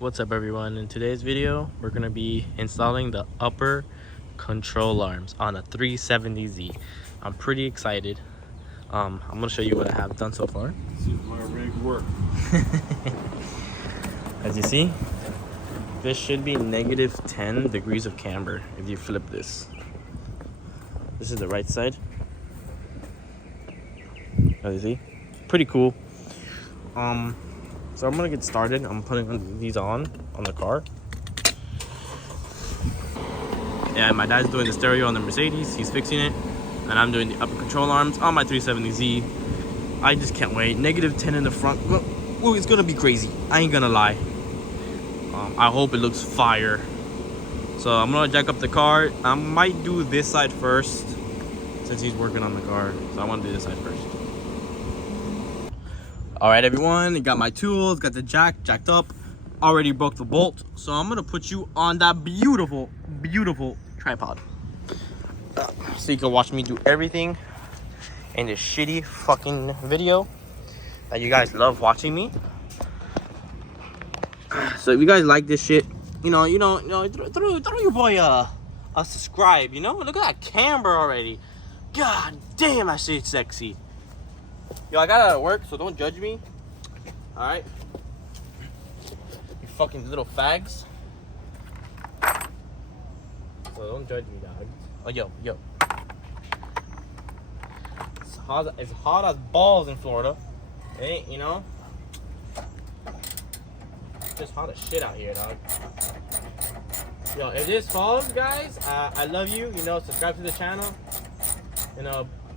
What's up everyone? In today's video we're going to be installing the upper control arms on a 370Z. I'm pretty excited. I'm going to show you what I have done so far. See if my rig work. As you see, this should be negative 10 degrees of camber if you flip this. This is the right side. As you see, pretty cool. So I'm gonna get started. I'm putting these on the car. Yeah, my dad's doing the stereo on the Mercedes. He's fixing it, and I'm doing the upper control arms on my 370Z. I just can't wait. Negative 10 in the front. Well, it's gonna be crazy. I ain't gonna lie. I hope it looks fire. So I'm gonna jack up the car. I might do this side first since he's working on the car. So I want to do this side first. All right, everyone, got my tools, got the jacked up, already broke the bolt. So I'm gonna put you on that beautiful, beautiful tripod. So you can watch me do everything in this shitty fucking video that you guys love watching me. So if you guys like this shit, throw your boy a subscribe, Look at that camber already. God damn, that shit's sexy. Yo, I got out of work, so don't judge me. Alright? You fucking little fags. So don't judge me, dog. Oh, yo. It's hot as balls in Florida. It ain't, It's just hot as shit out here, dog. Yo, if this falls, guys, I love you. Subscribe to the channel.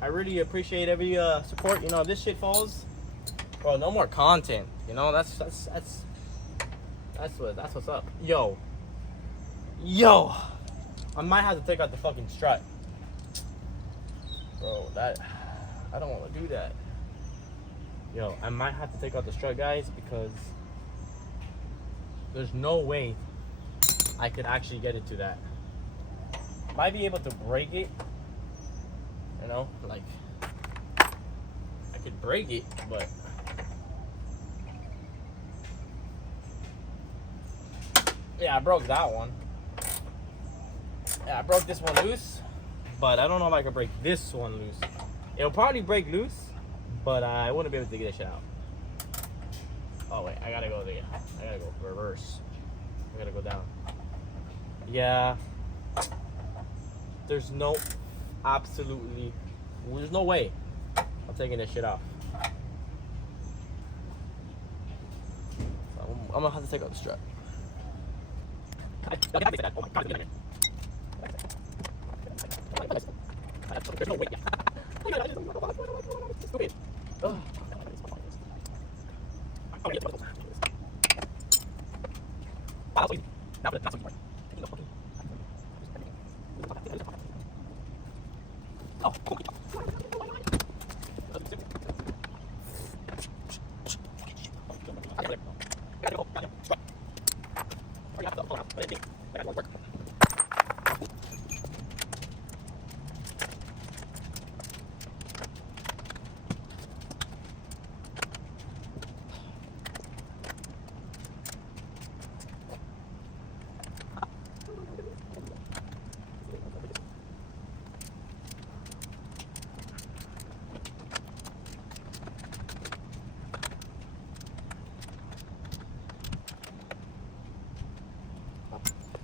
I really appreciate every support. If this shit falls, bro, no more content. That's what's up. Yo, I might have to take out the fucking strut, bro. I don't want to do that. Yo, I might have to take out the strut, guys, because there's no way I could actually get it to that. Might be able to break it. Like, I could break it, but yeah, I broke that one. Yeah, I broke this one loose, but I don't know if I can break this one loose. It'll probably break loose, but I wouldn't be able to get that shit out. Oh wait, I gotta go there. I gotta go reverse. I gotta go down. Yeah, there's no way I'm taking this shit off. So I'm gonna have to take out the strap. Oh my god, there's no way. Stupid.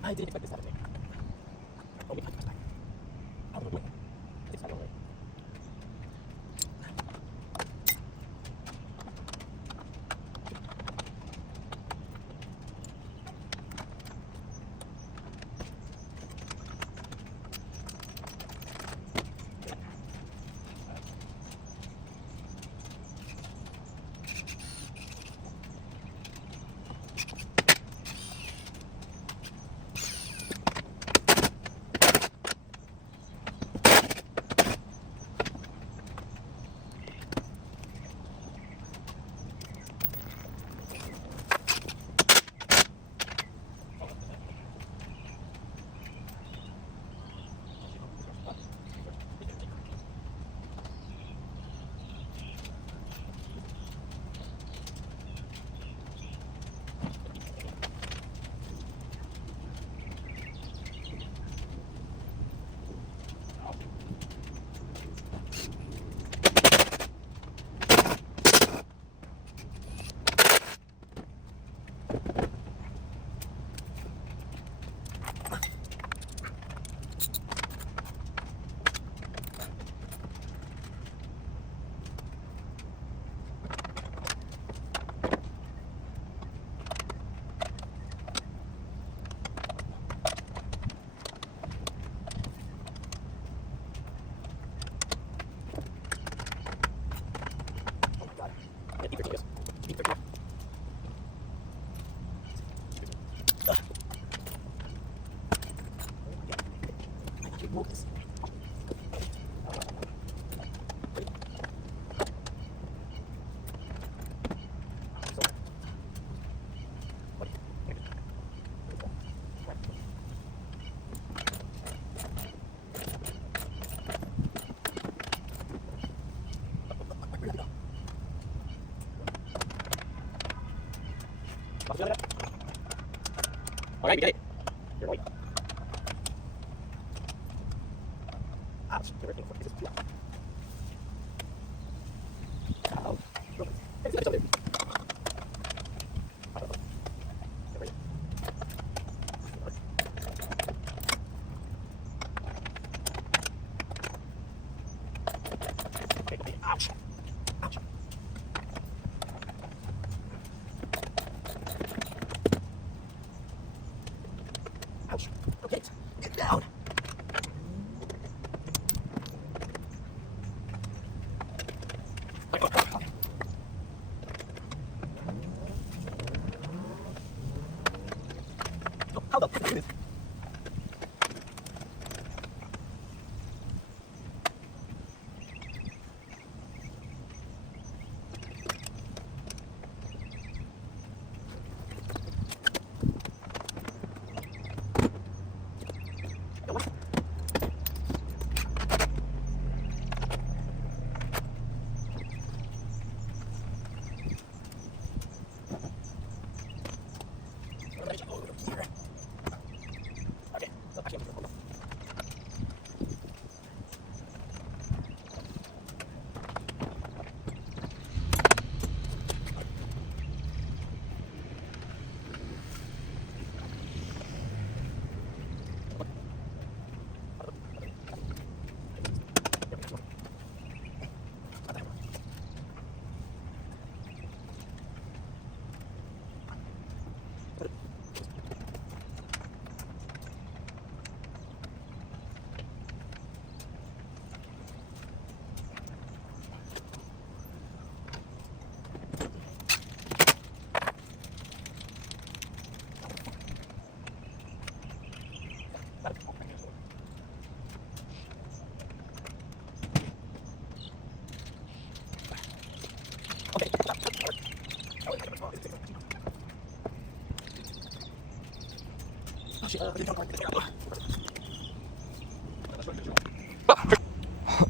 I didn't expect this to happen. Oh, wait, I back. Out of the way. It's out of the way. All right, we get it. You're right. Ouch. Ow. Ouch. Ouch. Ouch. Okay. Get down. How the fuck is it?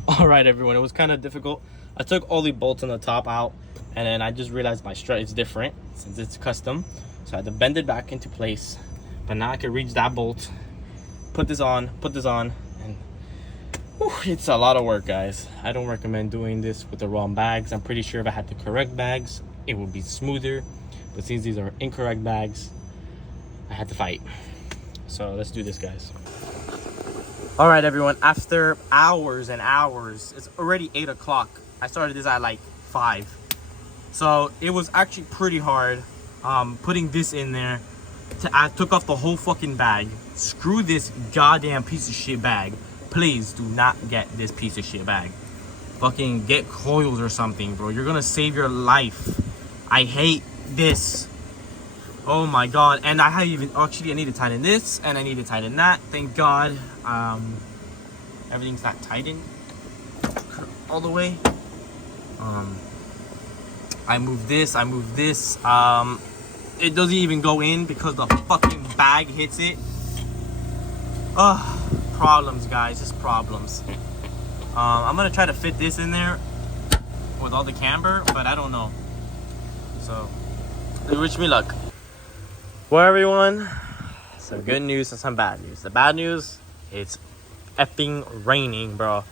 All right, everyone, it was kind of difficult. I took all the bolts on the top out, and then I just realized my strut is different since it's custom, so I had to bend it back into place. But now I can reach that bolt, put this on, and whew, it's a lot of work, guys. I don't recommend doing this with the wrong bags. I'm pretty sure if I had the correct bags, it would be smoother, but since these are incorrect bags, I had to fight. So let's do this, guys. All right, everyone, after hours and hours, it's already 8 o'clock. I started this at like 5. So it was actually pretty hard putting this in there. I took off the whole fucking bag. Screw this goddamn piece of shit bag. Please do not get this piece of shit bag. Fucking get coils or something, bro. You're gonna save your life. I hate this. Oh my god. And I need to tighten this and I need to tighten that. Thank god everything's not tightened all the way. I move this. It doesn't even go in because the fucking bag hits it. Problems, guys, just problems. I'm gonna try to fit this in there with all the camber, but I don't know. So wish me luck. Well, everyone, some good news and some bad news. The bad news, it's effing raining, bro.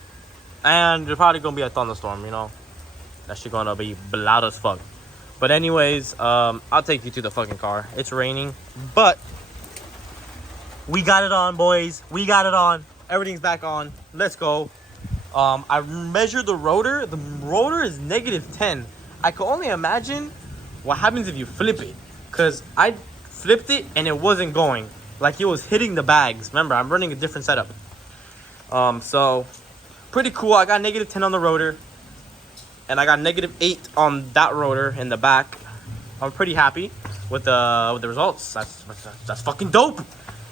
And there's probably gonna be a thunderstorm, you know. That shit gonna be loud as fuck. But anyways, I'll take you to the fucking car. It's raining, but we got it on, boys. We got it on. Everything's back on. Let's go. I measured the rotor. The rotor is -10. I can only imagine what happens if you flip it, because I flipped it and it wasn't going. Like it was hitting the bags. Remember, I'm running a different setup. So pretty cool. I got -10 on the rotor, and I got -8 on that rotor in the back. I'm pretty happy with the results. That's fucking dope.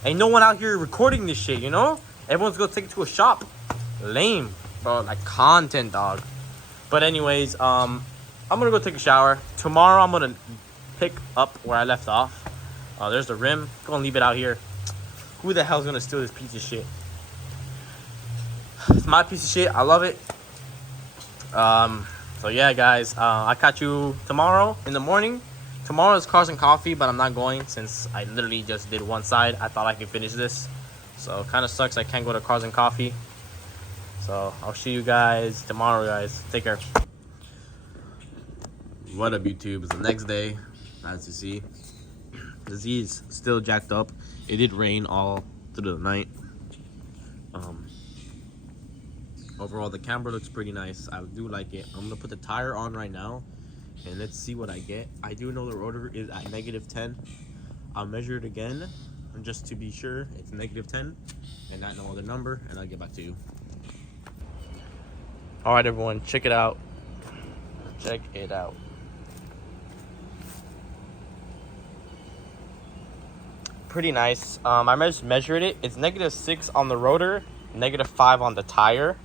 Ain't no one out here recording this shit, you know? Everyone's gonna take it to a shop. Lame, bro. Like content, dog. But anyways, I'm gonna go take a shower. Tomorrow I'm gonna pick up where I left off. There's the rim. Gonna leave it out here. Who the hell's gonna steal this piece of shit? It's my piece of shit. I love it. So yeah, guys, I'll catch you tomorrow in the morning. Tomorrow is Cars and Coffee, but I'm not going since I literally just did one side. I thought I could finish this. So kind of sucks I can't go to Cars and Coffee. So I'll see you guys tomorrow, guys. Take care. What up, YouTube? It's the next day. As you see, the Z is still jacked up. It did rain all through the night. Overall, the camber looks pretty nice. I do like it. I'm gonna put the tire on right now, and let's see what I get. I do know the rotor is at -10. I'll measure it again, just to be sure it's -10, and not no other number, and I'll get back to you. All right, everyone, check it out. Check it out. Pretty nice. I just measured it. It's -6 on the rotor, -5 on the tire.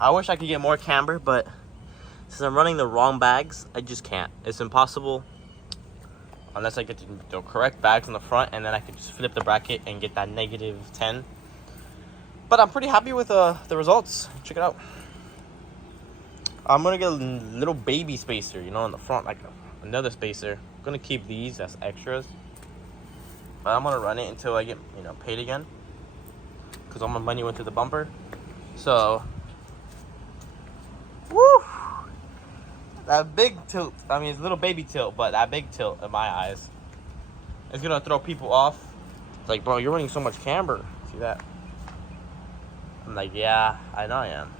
I wish I could get more camber, but since I'm running the wrong bags, I just can't. It's impossible unless I get the correct bags on the front, and then I can just flip the bracket and get that -10. But I'm pretty happy with the results. Check it out. I'm gonna get a little baby spacer, you know, in the front, like another spacer. I'm gonna keep these as extras, but I'm gonna run it until I get, you know, paid again, because all my money went to the bumper. So, woo! That big tilt, I mean, it's a little baby tilt, but that big tilt in my eyes, it's gonna throw people off. It's like, bro, you're running so much camber. See that? I'm like, yeah, I know I am.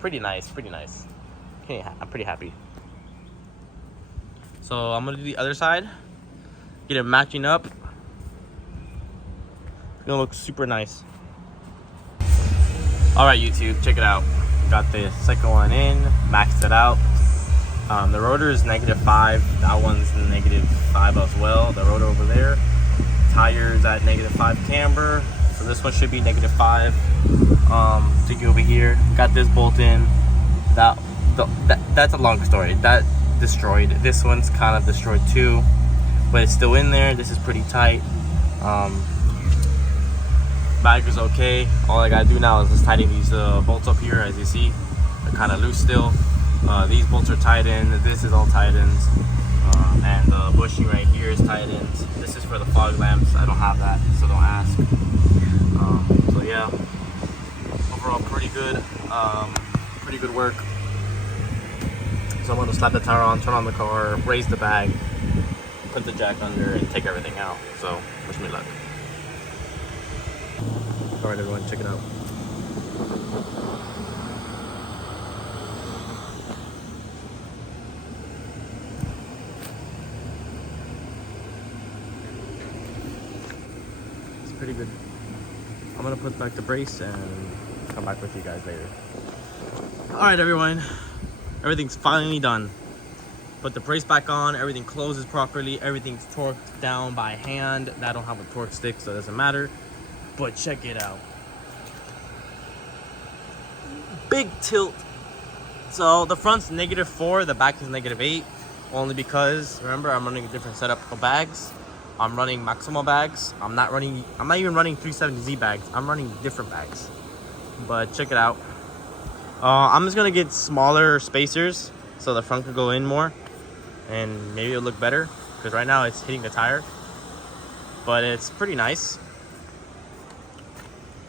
Pretty nice, pretty nice. Okay, I'm pretty happy. So I'm gonna do the other side, get it matching up. It's gonna look super nice. All right, YouTube, check it out. Got the second one in, maxed it out. The rotor is -5. That one's -5 as well. The rotor over there. Tires at -5 camber. So this one should be -5. Take you over here. Got this bolt in. That's a long story. That destroyed. This one's kind of destroyed too, but it's still in there. This is pretty tight. Bag is okay. All I gotta do now is just tighten these bolts up here. As you see, they're kind of loose still. These bolts are tightened. This is all tightened, and the bushing right here is tightened. This is for the fog lamps. I don't have that, so don't ask. So yeah, overall pretty good. Pretty good work. So I'm gonna slap the tire on, turn on the car, raise the bag, put the jack under, and take everything out. So wish me luck. All right, everyone, check it out. It's pretty good. I'm gonna put back the brace and come back with you guys later. All right, everyone, everything's finally done. Put the brace back on, everything closes properly, everything's torqued down by hand. I don't have a torque stick, so it doesn't matter. But check it out. Big tilt. So the front's -4, the back is -8. Only because, remember, I'm running a different setup for bags. I'm running Maximal bags. I'm not even running 370Z bags. I'm running different bags. But check it out. I'm just gonna get smaller spacers so the front could go in more, and maybe it'll look better, because right now it's hitting the tire. But it's pretty nice.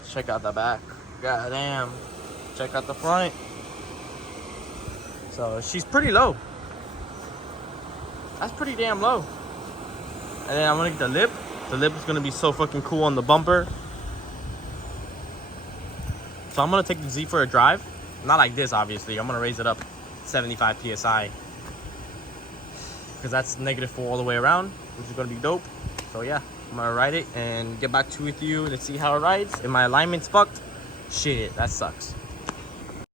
Check out the back. God damn. Check out the front. So she's pretty low. That's pretty damn low. And then I'm gonna get the lip. The lip is gonna be so fucking cool on the bumper. So I'm gonna take the Z for a drive. Not like this, obviously. I'm gonna raise it up 75 PSI, because that's -4 all the way around, which is gonna be dope. So yeah, I'm gonna ride it and get back to with you. Let's see how it rides. If my alignment's fucked, shit, that sucks.